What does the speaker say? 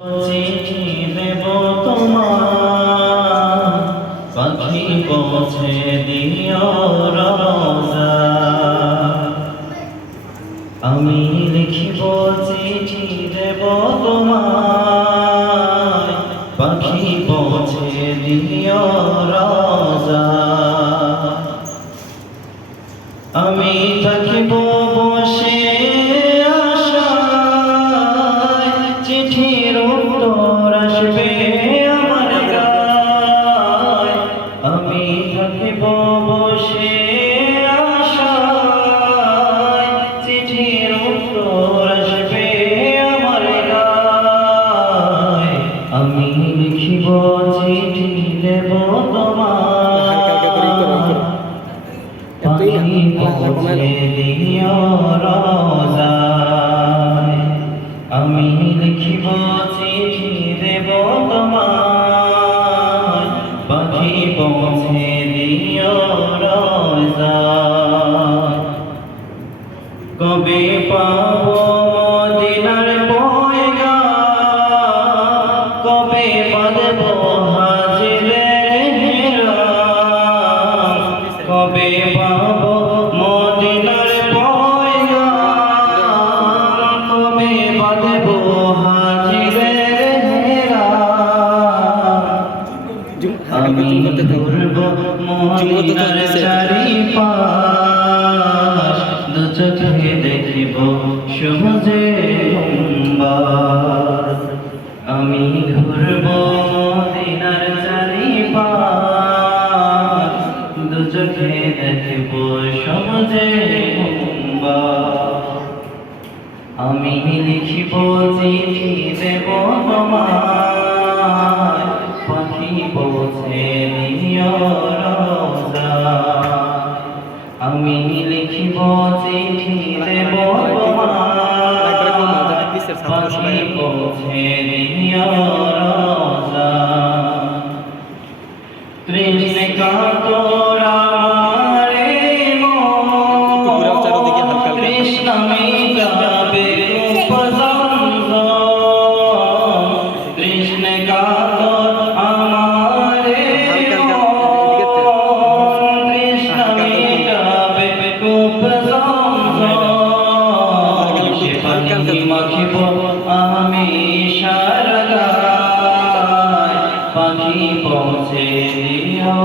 চিঠি দেব তোমার, পাখি পৌঁছে দিও রোজা। আমি লিখিব চিঠি দেব তোমার, পাখি পৌঁছে দিও রোজা। আমি থাকিব বসে চিঠির উত্তর আসবে আমার গায়। আমি থাকিব বসে আশায়, চিঠির উত্তর আসবে আমার গায়। আমি লিখিব চিঠি দেব তোমার, পাখি পৌঁছে দিও রোজায়। আমি লিখিব চিঠি দেব তোমার, পাখি পৌঁছে দিও রোজায়। কবে পাব মদিনার পয়গাম, কবে বাঁধব হাজিরের হেরাম, কবে পাব মদিনার পয়গাম, কবে বাঁধব হাজিরের হেরাম। আমি ঘুরব মদিনার চারিপাশ, দু চোখে দেখিব সবুজের গুম্বাদ। আমি ঘুরব মদিনার চারিপাশ, দু চোখে দেখিব সবুজের গুম্বাদ। আমি লিখিব চিঠি দেব তোমার, পাখি পৌঁছে দিও রোজায়। আমি লিখিব চিঠি দেব তোমার, পাখি পৌঁছে দিও রোজায়। কৃষ্ণ কাতর আমারে মন, কৃষ্ণ মিটাবে উপজম্জম। কৃষ্ণ কাতর আমারে মন, কৃষ্ণ মিটাবে উপজম্জম। সে পানি মাখিব আমি সারা গায়, পাখি পৌঁছে দিও